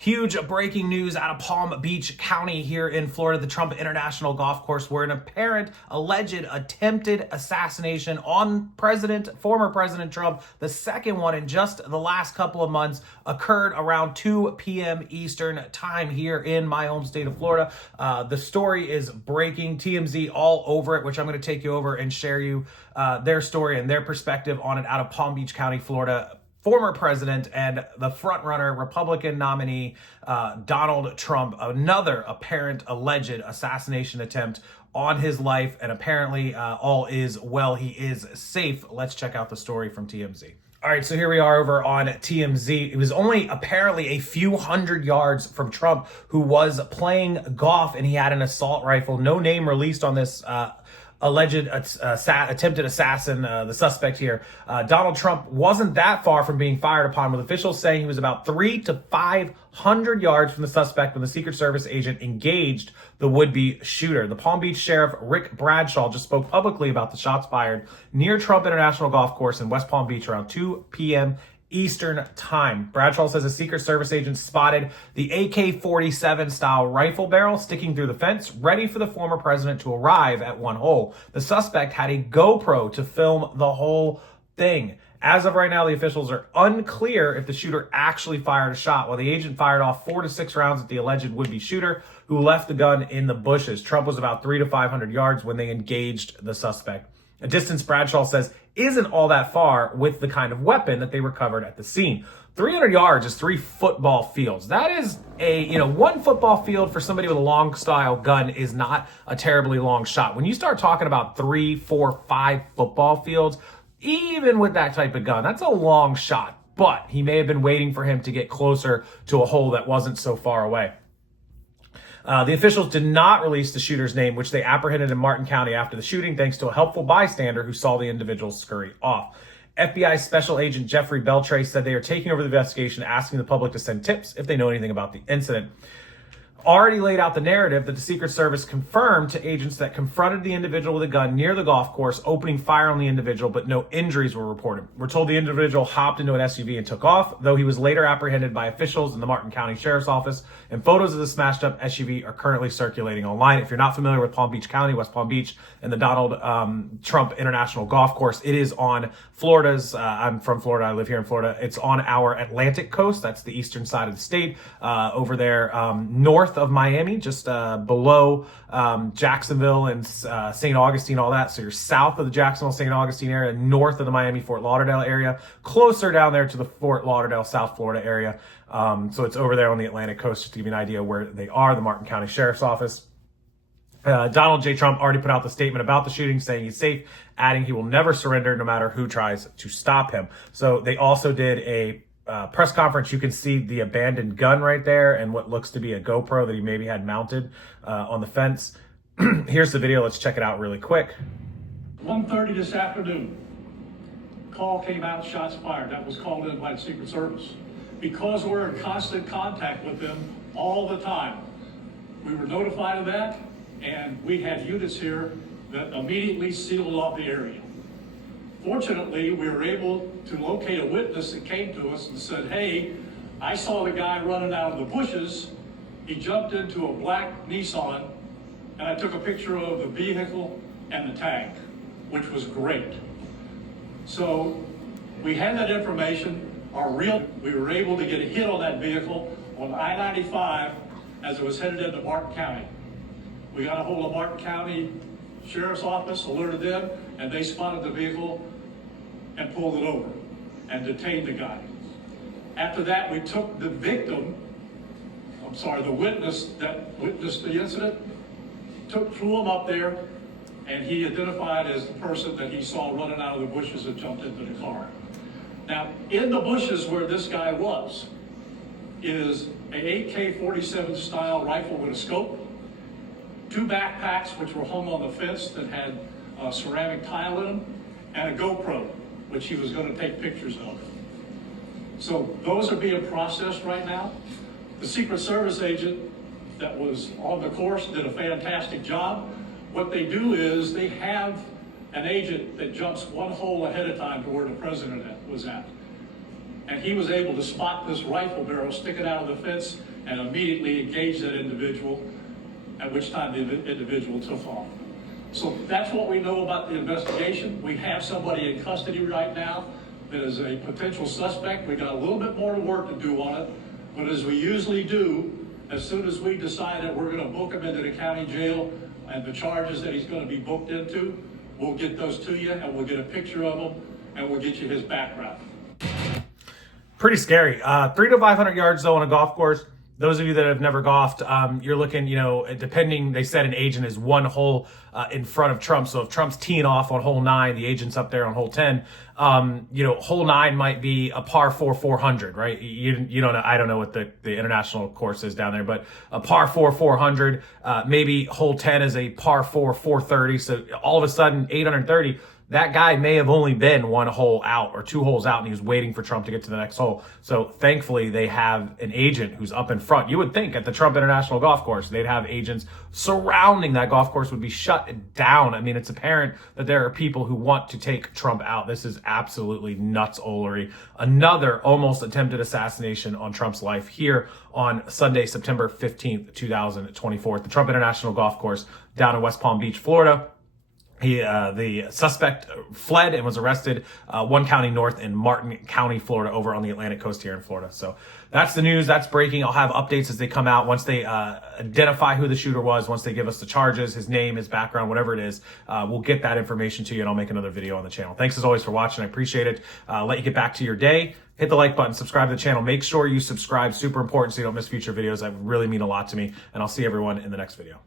Huge breaking news out of Palm Beach County here in Florida, the Trump International Golf Course, where an apparent, alleged, attempted assassination on former President Trump, the second one in just the last couple of months, occurred around 2 p.m. Eastern time here in my home state of Florida. The story is breaking, TMZ all over it, which I'm going to take you over and share you their story and their perspective on it out of Palm Beach County, Florida. Former president and the frontrunner Republican nominee, Donald Trump, another apparent alleged assassination attempt on his life, and apparently all is well. He is safe. Let's check out the story from TMZ. All right, so here we are over on TMZ. It was only apparently a few hundred yards from Trump, who was playing golf, and he had an assault rifle. No name released on this alleged attempted assassin, the suspect here. Donald Trump wasn't that far from being fired upon, with officials saying he was about 300 to 500 yards from the suspect when the Secret Service agent engaged the would-be shooter. The Palm Beach Sheriff Rick Bradshaw just spoke publicly about the shots fired near Trump International Golf Course in West Palm Beach around 2 p.m. Eastern time. Bradshaw says a Secret Service agent spotted the AK-47 style rifle barrel sticking through the fence, ready for the former president to arrive at one hole. The suspect had a GoPro to film the whole thing. As of right now, the officials are unclear if the shooter actually fired a shot, while the agent fired off 4 to 6 rounds at the alleged would-be shooter, who left the gun in the bushes. Trump was about 300 to 500 yards when they engaged the suspect. A distance Bradshaw says isn't all that far with the kind of weapon that they recovered at the scene. 300 yards is 3 football fields. That is one football field for somebody with a long style gun is not a terribly long shot. When you start talking about 3, 4, 5 football fields, even with that type of gun, that's a long shot. But he may have been waiting for him to get closer to a hole that wasn't so far away. The officials did not release the shooter's name, which they apprehended in Martin County after the shooting, thanks to a helpful bystander who saw the individual scurry off. FBI Special Agent Jeffrey Beltray said they are taking over the investigation, asking the public to send tips if they know anything about the incident. Already laid out the narrative that the Secret Service confirmed to agents that confronted the individual with a gun near the golf course, opening fire on the individual, but no injuries were reported. We're told the individual hopped into an SUV and took off, though he was later apprehended by officials in the Martin County Sheriff's Office, and photos of the smashed up SUV are currently circulating online. If you're not familiar with Palm Beach County, West Palm Beach, and the Donald Trump International Golf Course, it is on Florida's, I'm from Florida, I live here in Florida, it's on our Atlantic coast, that's the eastern side of the state, over there north of Miami, just below Jacksonville and St. Augustine, all that. So you're south of the Jacksonville, St. Augustine area, north of the Miami, Fort Lauderdale area, closer down there to the Fort Lauderdale, South Florida area. So it's over there on the Atlantic coast, just to give you an idea where they are, the Martin County Sheriff's Office. Donald J. Trump already put out the statement about the shooting, saying he's safe, adding he will never surrender no matter who tries to stop him. So they also did a press conference. You can see the abandoned gun right there and what looks to be a GoPro that he maybe had mounted on the fence. Here's the video. Let's check it out really quick. 1:30 this afternoon, call came out, shots fired. That was called in by the Secret Service. Because we're in constant contact with them all the time, we were notified of that, and we had units here that immediately sealed off the area. Fortunately, we were able to locate a witness that came to us and said, hey, I saw the guy running out of the bushes. He jumped into a black Nissan, and I took a picture of the vehicle and the tag, which was great. So we had that information. We were able to get a hit on that vehicle on I-95 as it was headed into Martin County. We got a hold of Martin County Sheriff's Office, alerted them, and they spotted the vehicle and pulled it over and detained the guy. After that, we took the witness that witnessed the incident, flew him up there, and he identified as the person that he saw running out of the bushes and jumped into the car. Now, in the bushes where this guy was is an AK-47 style rifle with a scope, 2 backpacks which were hung on the fence that had ceramic tile in them, and a GoPro, which he was going to take pictures of. So those are being processed right now. The Secret Service agent that was on the course did a fantastic job. What they do is they have an agent that jumps one hole ahead of time to where the president was at. And he was able to spot this rifle barrel sticking out of the fence and immediately engaged that individual, at which time the individual took off. So that's what we know about the investigation. We have somebody in custody right now that is a potential suspect. We got a little bit more work to do on it, but as we usually do, as soon as we decide that we're going to book him into the county jail and the charges that he's going to be booked into, we'll get those to you and we'll get a picture of him and we'll get you his background. Pretty scary. 300 to 500 yards though on a golf course. Those of you that have never golfed, you're looking, depending, they said an agent is one hole in front of Trump. So if Trump's teeing off on hole 9, the agent's up there on hole 10, hole 9 might be a par 4 400, right? You don't know, I don't know what the international course is down there, but a par 4 400, maybe hole 10 is a par 4 430. So all of a sudden 830. That guy may have only been one hole out or 2 holes out, and he was waiting for Trump to get to the next hole. So thankfully, they have an agent who's up in front. You would think at the Trump International Golf Course, they'd have agents surrounding that golf course would be shut down. I mean, it's apparent that there are people who want to take Trump out. This is absolutely nuts-olery. Another almost attempted assassination on Trump's life here on Sunday, September 15th, 2024, at the Trump International Golf Course down in West Palm Beach, Florida. The suspect fled and was arrested 1 county north in Martin County, Florida, over on the Atlantic coast here in Florida. So that's the news. That's breaking. I'll have updates as they come out. Once they identify who the shooter was, once they give us the charges, his name, his background, whatever it is, we'll get that information to you, and I'll make another video on the channel. Thanks as always for watching. I appreciate it. Let you get back to your day. Hit the like button, subscribe to the channel. Make sure you subscribe. Super important so you don't miss future videos. That would really mean a lot to me. And I'll see everyone in the next video.